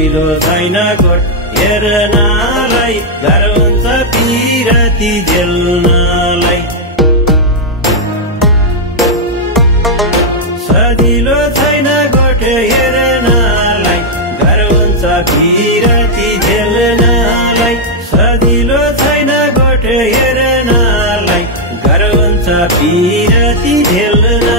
सजिलो छैन कोट हेर्नलाई गाह्रो हुन्छ पिरती झेल्नलाई सजिलो छैन कोट हेर्नलाई गाह्रो हुन्छ पिरती झेल्नलाई सजिलो छैन कोट हेर्नलाई गाह्रो हुन्छ पिरती झेल्नलाई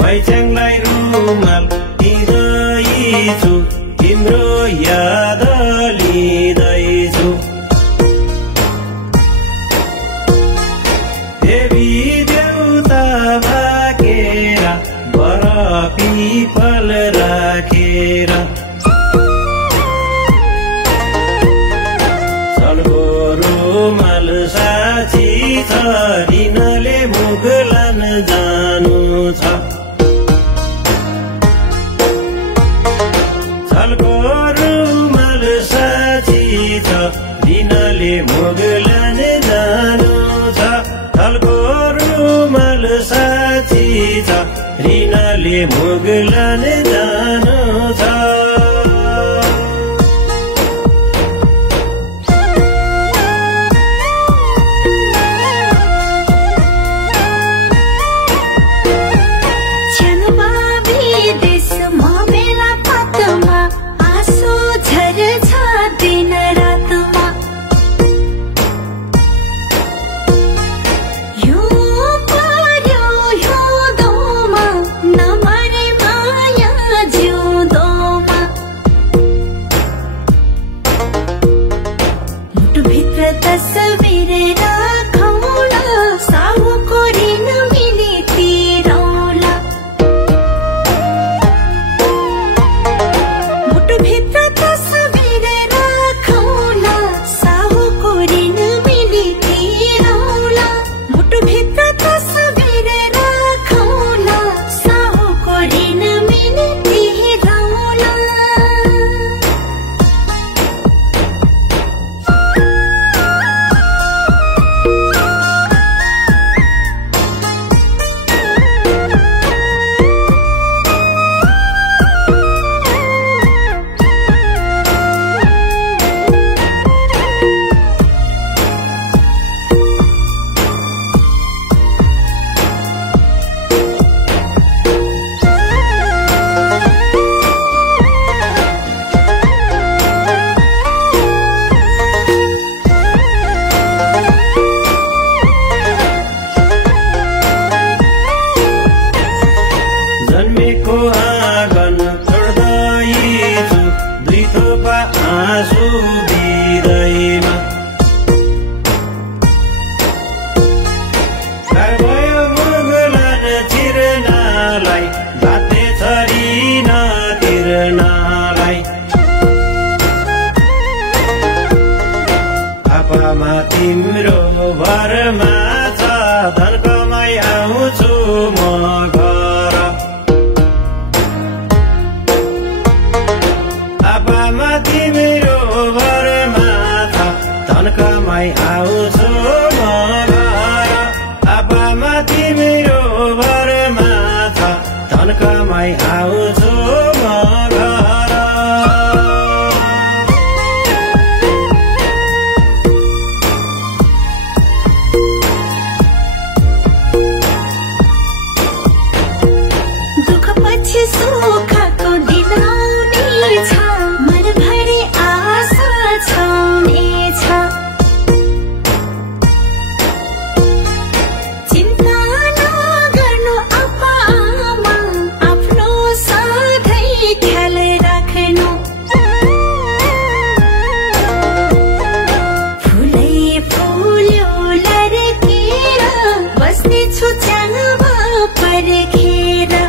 मैच्याङलाई रुमाल दिँदैछु तिम्रो याद लिँदैछु देवी देउता भाकेर बर पिपल राखेर चलको रुमाल साथी छ रिनले मुगलान जानु छ चलको रुमाल साथी छ रिनले मुगलान जानु छ चलको रुमाल साथी छ रिनले मुगलान जानु छ जन्मेको आँगन छोड्दैछु दुई थोपा आँसु बिदैमा भयो मुगलान चिर्नलाई बाटे छरिन तिर्नलाई आपामा तिम्रो भरमा छ धन कमाई आउँछु म घर आपामा तिम्रो भरमा छ धन कमाई आउँछु म घर आपामा तिम्रो भरमा छ धन कमाई आउँछु म घर सुखको दिन आउनेछ मनभरि आशा छाउनेछ चिन्ता नगर्नु आप्पा आमा आफ्नो सधैँ ख्याल राख्नु फुलै फुल्यो लड्केर बस्नेछु च्याङमा पर्खेर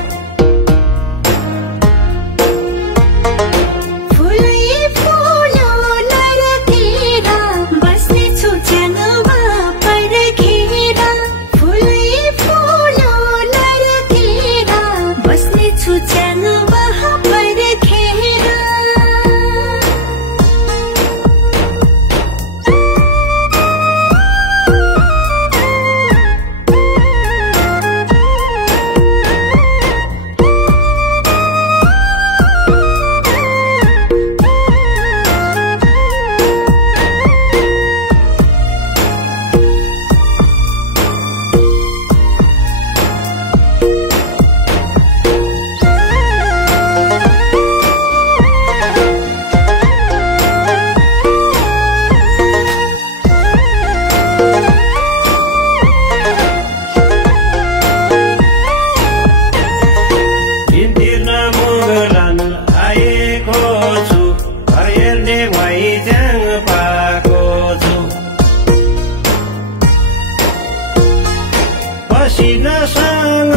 पसिनासँग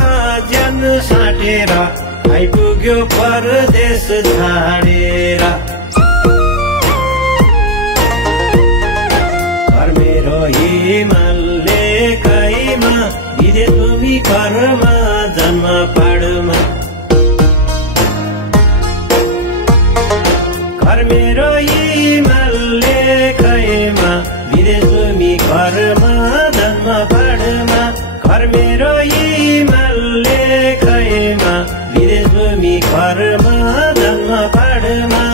ज्यान साटेर आइपुग्यो परदेश छाडेर घर मेरो हिमालले कैमा विदेश भूमि घरमा जन्म पाडमा घर मेरो हिमालले कैमा विदेश भूमि घरमा जन्म पाडमा घर मेरो हिमालले कैमा विदेश भूमि घरमा जन्म पाडमा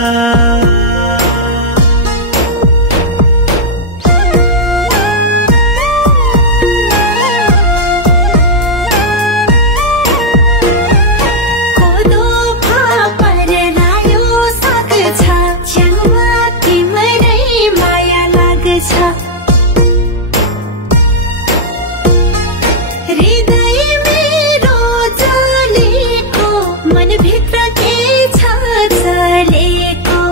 कोदो फापर रायो साग छ च्याङमा तिम्रै माया लाग्छ हृदय मेरो जलेको मनभित्र के छ जलेको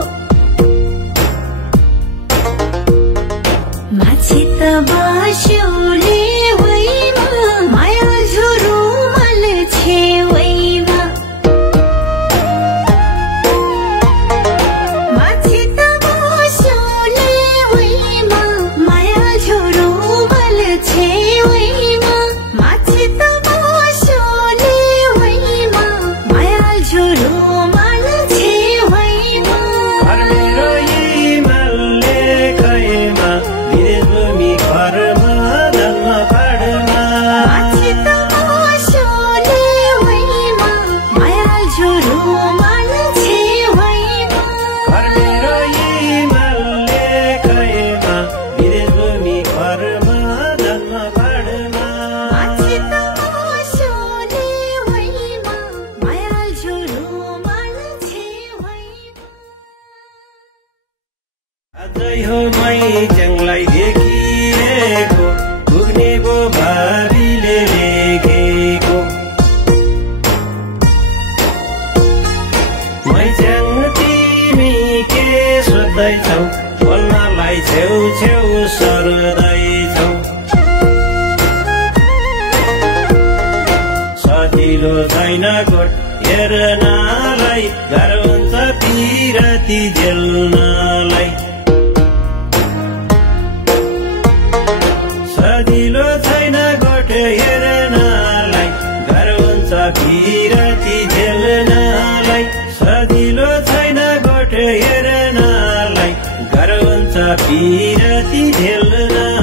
माछी त बास्योले वैमा माया झुरुमल छेवैमा माछी त बास्योले वैमा माया झुरुमल छेवैमा माछी त बास्योले वैमा माया झुरुमल छेवैमा घर मेरो हिमालले कैमा विदेश भूमि घरमा जन्म पाडमा माछी त बास्योले वैमा माया झुरुमल छेवैमा घर मेरो हिमालले कैमा विदेश भूमि घरमा जन्म पाडमा माछी त बास्योले वैमा माया झुरुमल छेवैमा अझै हो मै च्याङलाई देखिएको पुग्ने भो भावीले लेखेको मै च्याङ तिमी के सोध्दैछौ बोल्नलाई छेउ छेउ सर्दैछौ सजिलो छैन कोट हेर्नलाई गाह्रो हुन्छ पिरती झेल्नलाई सजिलो छैन गोठ हेर्नलाई घर हुन्छ पिरती झेल्नलाई सजिलो छैन गोठ हेर्नलाई घर हुन्छ पिरती झेल्नलाई